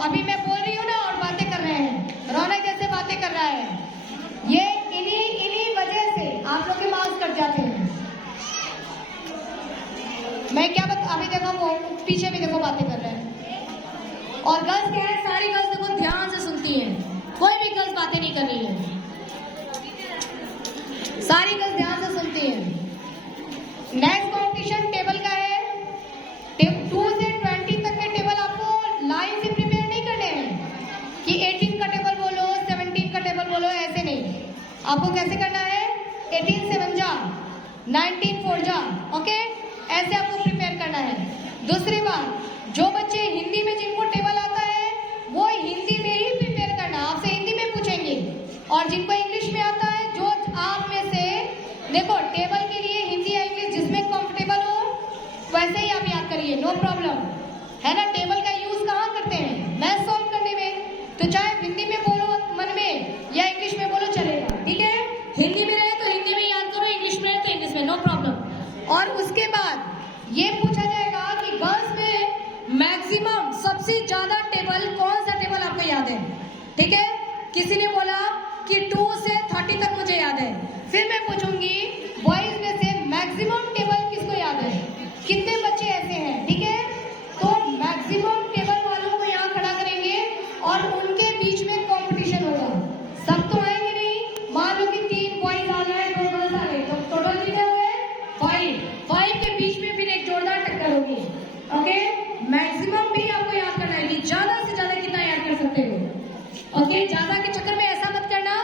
अभी मैं बोल रही हूँ ना और बातें कर रहे हैं, रौनक जैसे बातें कर रहा है, ये इन्हीं वजह से आप लोग के मार्क्स कट जाते हैं। मैं क्या बता, अभी देखो वो पीछे भी देखो बातें कर रहे हैं। और गर्ल्स क्या है, सारी गर्ल्स देखो ध्यान से सुनती हैं, कोई भी गर्ल्स बातें नहीं कर रही है, सारी गर्ल्स ध्यान से सुनती हैं। नेक्स्ट कॉम्पिटिशन टेबल का है। 2 से 20 तक के टेबल आपको लाइन से प्रिपेयर नहीं करने हैं कि 18 का टेबल बोलो, 17 का टेबल बोलो, ऐसे नहीं। आपको कैसे करना है, 18 7 जा, 19 4 जा, ओके, ऐसे आपको प्रिपेयर करना है। दूसरी बात, जो बच्चे हिंदी में जिनको टेबल आता है वो हिंदी में ही प्रिपेयर करना, आपसे हिंदी में पूछेंगे। और जिनको इंग्लिश में आता है, जो आप में से देखो टेबल के लिए हिंदी या इंग्लिश जिसमें कंफर्टेबल हो वैसे ही आप याद करिए, नो प्रॉब्लम है ना। टेबल का यूज कहाँ करते हैं, मैथ सॉल्व करने में, तो चाहे हिंदी में बोलो मन में या इंग्लिश में बोलो चलेगा, ठीक है। हिंदी में रहे तो हिंदी में याद करो, इंग्लिश में रहे तो इंग्लिश में, नो प्रॉब्लम। और उसके बाद ये पूछा जाएगा कि गर्ल्स में मैक्सिमम सबसे ज्यादा टेबल कौन सा टेबल आपको याद है, ठीक है। किसी ने बोला कि 2 से 30 तक मुझे याद है, फिर मैं पूछूंगी बॉयज में से मैक्सिमम टेबल किसको याद है, कितने बच्चे ऐसे हैं, ठीक है। तो मैक्सिमम टेबल वालों को यहाँ खड़ा करेंगे और उनके बीच में कंपटीशन होगा। सब तो आएंगे नहीं, मान लो कि 3 बॉयज आ गए, 2 गर्ल्स आ गए, तो टोटल कितने हुए 5 के बीच में फिर एक जोरदार टक्कर होगी, ओके। मैक्सिमम भी आपको याद करना है कि ज्यादा से ज्यादा कितना याद कर सकते हो, ओके। ज्यादा के चक्कर में ऐसा मत करना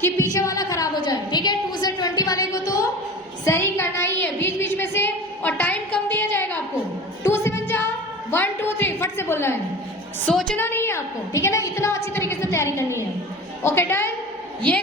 कि पीछे वाला खराब हो जाए, ठीक है। 2 से 20 वाले को तो सही करना ही है बीच बीच में से, और टाइम कम दिया जाएगा आपको। 2 7 जा, 1 2 3 फट से बोलना है, सोचना नहीं है आपको, ठीक है ना। इतना अच्छी तरीके से तैयारी करनी है, ओके डन। ये